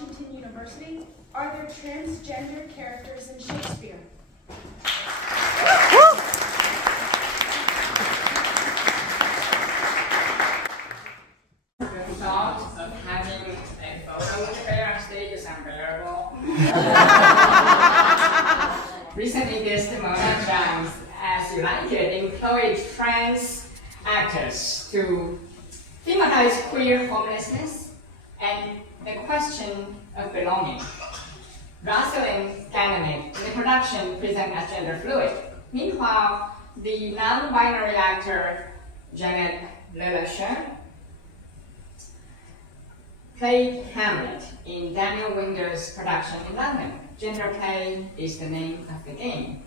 Washington University, are there transgender characters in Shakespeare? The thought of having a photo with a bear on stage is unbearable. Recently, Desdemona Chiang, as you like it, employed trans actors to thematize queer homelessness and the question of belonging. Rosalind Ganymede in the production present as gender fluid. Meanwhile, the non-binary actor Janet Lilleshire played Hamlet in Daniel Winder's production in London. Gender play is the name of the game,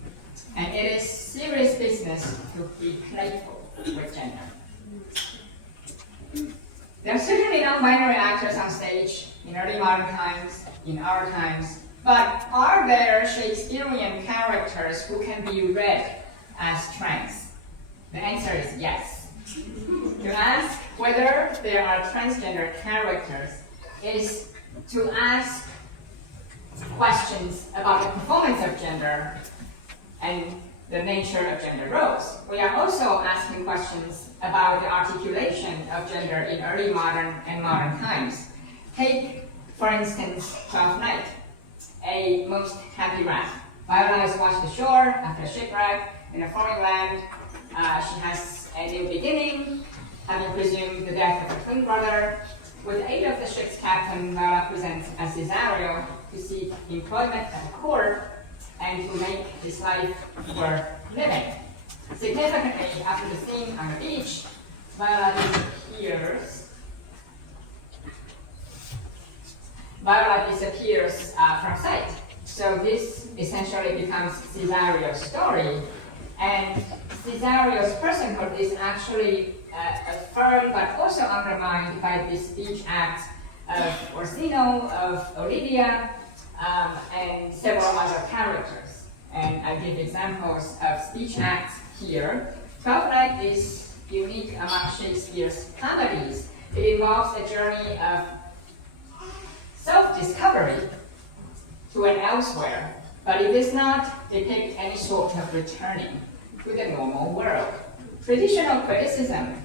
and it is serious business to be playful with gender. There are certainly non-binary actors on stage in early modern times, in our times, but are there Shakespearean characters who can be read as trans? The answer is yes. To ask whether there are transgender characters is to ask questions about the performance of gender and the nature of gender roles. We are also asking questions about the articulation of gender in early modern and modern times. Take, for instance, Twelfth Night, a most happy wrath. Viola is washed ashore after a shipwreck in a foreign land. She has a new beginning, having presumed the death of her twin brother. With the aid of the ship's captain, Viola presents a Cesario to seek employment at the court and to make his life worth living. Significantly, after the scene on the beach, Viola disappears from sight. So this essentially becomes Cesario's story, and Cesario's personhood is actually affirmed but also undermined by the speech act of Orsino, of Olivia, and several other characters. And I give examples of speech acts here. Twelfth Night is unique among Shakespeare's comedies. It involves a journey of self-discovery to an elsewhere, but it does not depict any sort of returning to the normal world. Traditional criticism,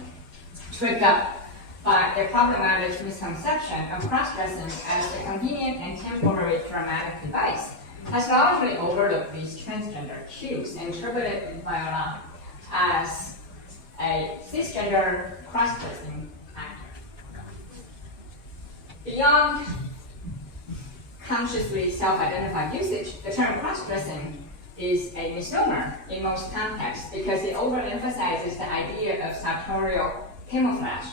tripped up by the problematic misconception of cross-dressing as a convenient and temporary dramatic device, has largely overlooked these transgender cues, interpreted Viola as a cisgender cross-dressing actor. Beyond consciously self-identified usage, the term cross-dressing is a misnomer in most contexts because it overemphasizes the idea of sartorial camouflage,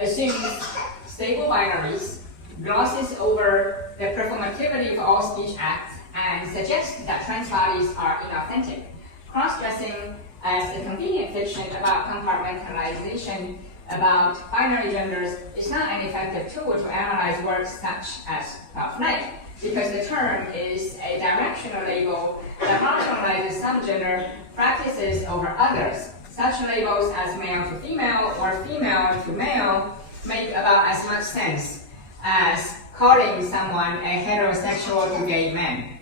assumes stable binaries, glosses over the performativity of all speech acts, and suggests that trans bodies are inauthentic. Cross-dressing as a convenient fiction about compartmentalization about binary genders is not an effective tool to analyze works such as Twelfth Night, because the term is a directional label that marginalizes some gender practices over others. Such labels as male to female or female to male make about as much sense as calling someone a heterosexual to gay men.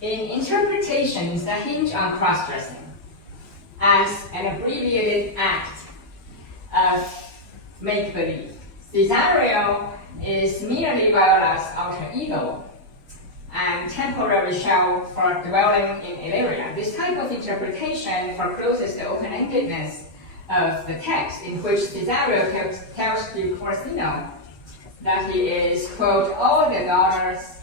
In interpretations that hinge on cross-dressing as an abbreviated act of make-believe, Cesario is merely Viola's alter ego and temporary shell for dwelling in Illyria. This type of interpretation forecloses the open-endedness of the text, in which Cesario tells Duke Orsino that he is, quote, all the daughters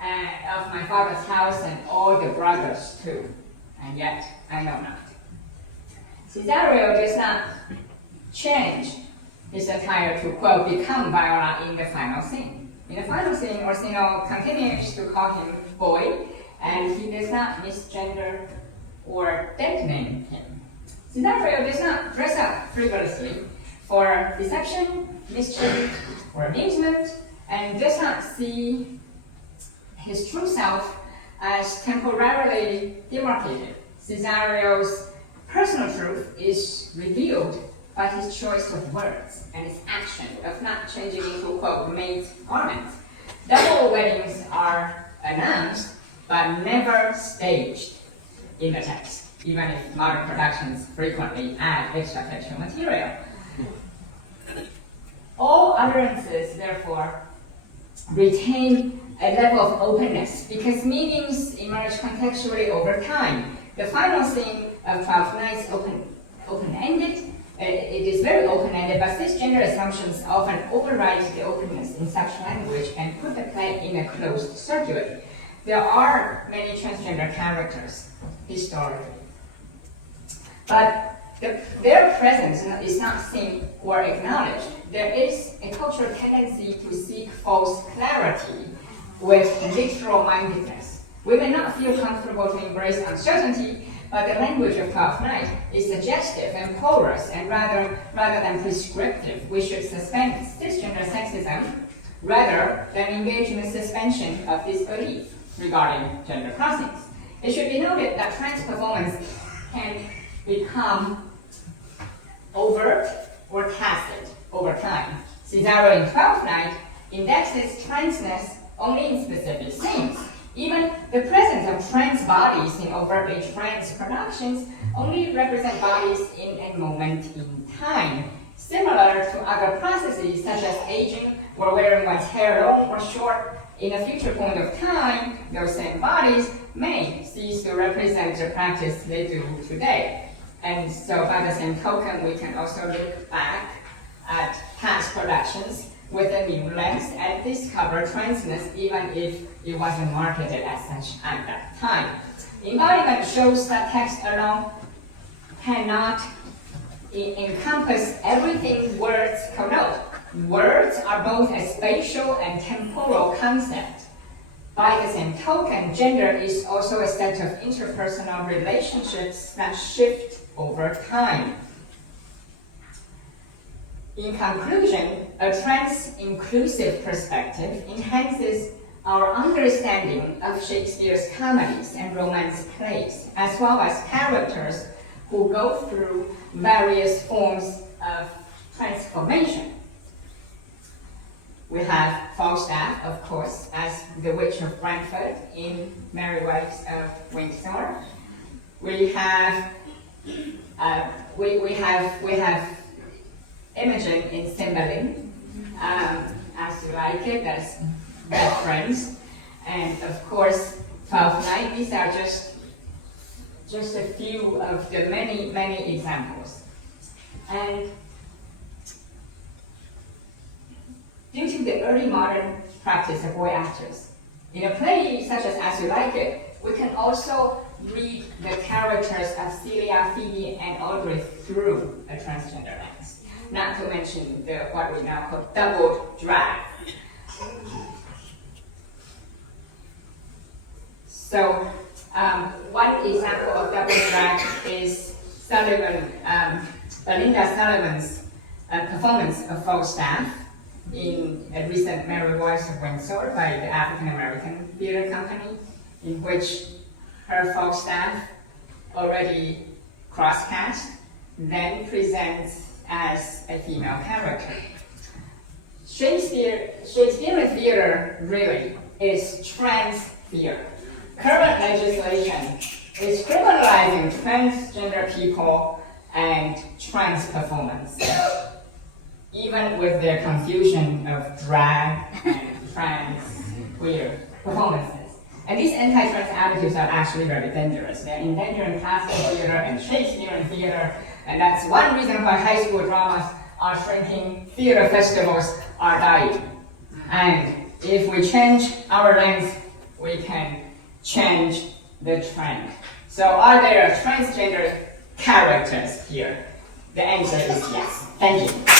of my father's house and all the brothers too, and yet I know not. Cesario does not change his attire to, quote, become Viola in the final scene. In the final scene, Orsino continues to call him boy, and he does not misgender or deadname him. Cesario does not dress up frivolously for deception, mischief, or amusement, and does not see his true self as temporarily demarcated. Cesario's personal truth is revealed by his choice of words and his action of not changing into, quote, maid garments. Double weddings are announced, but never staged in the text, even if modern productions frequently add extra textual material. All utterances, therefore, retain a level of openness because meanings emerge contextually over time. The final scene of Twelfth Night is open-ended. It is very open-ended, but cisgender assumptions often override the openness in such language and put the play in a closed circuit. There are many transgender characters historically, but their presence is not seen or acknowledged. There is a cultural tendency to seek false clarity with literal-mindedness. We may not feel comfortable to embrace uncertainty, but the language of Twelfth Night is suggestive and porous, and rather than prescriptive, we should suspend cisgender sexism rather than engage in the suspension of disbelief regarding gender crossings. It should be noted that trans performance can become overt or tacit over time. Cesario in Twelfth Night indexes transness only in specific scenes. Even the presence of trans bodies in overtly trans productions only represent bodies in a moment in time, similar to other processes such as aging or wearing one's hair long or short. In a future point of time, those same bodies may cease to represent the practice they do today. And so by the same token, we can also look back at past productions with a new lens and discover transness even if it wasn't marketed as such at that time. Embodiment shows that text alone cannot encompass everything words connote. Words are both a spatial and temporal concept. By the same token, gender is also a set of interpersonal relationships that shift over time. In conclusion, a trans-inclusive perspective enhances our understanding of Shakespeare's comedies and romance plays, as well as characters who go through various forms of transformation. We have Falstaff, of course, as the Witch of Brentford in Merry Wives of Windsor. We have Imogen in Cymbeline, As You Like It, that's Bad Friends, and of course, Twelfth Night. These are just a few of the many examples. And due to the early modern practice of boy actors, in a play such as You Like It, we can also read the characters of Celia, Phoebe, and Audrey through a transgender lens. Not to mention what we now call double drag. So one example of double drag is Belinda Sullivan's performance of Falstaff in a recent Merry Wives of Windsor by the African American Theatre Company, in which her Falstaff, already cross-cast, then presents as a female character. Shakespearean theater really is trans theater. Current legislation is criminalizing transgender people and trans performance, even with their confusion of drag and trans queer performances. And these anti-trans attitudes are actually very dangerous. They're endangering classical theater and Shakespearean theater, and that's one reason why high school dramas are shrinking, theater festivals are dying. And if we change our lens, we can change the trend. So are there transgender characters here? The answer is yes. Thank you.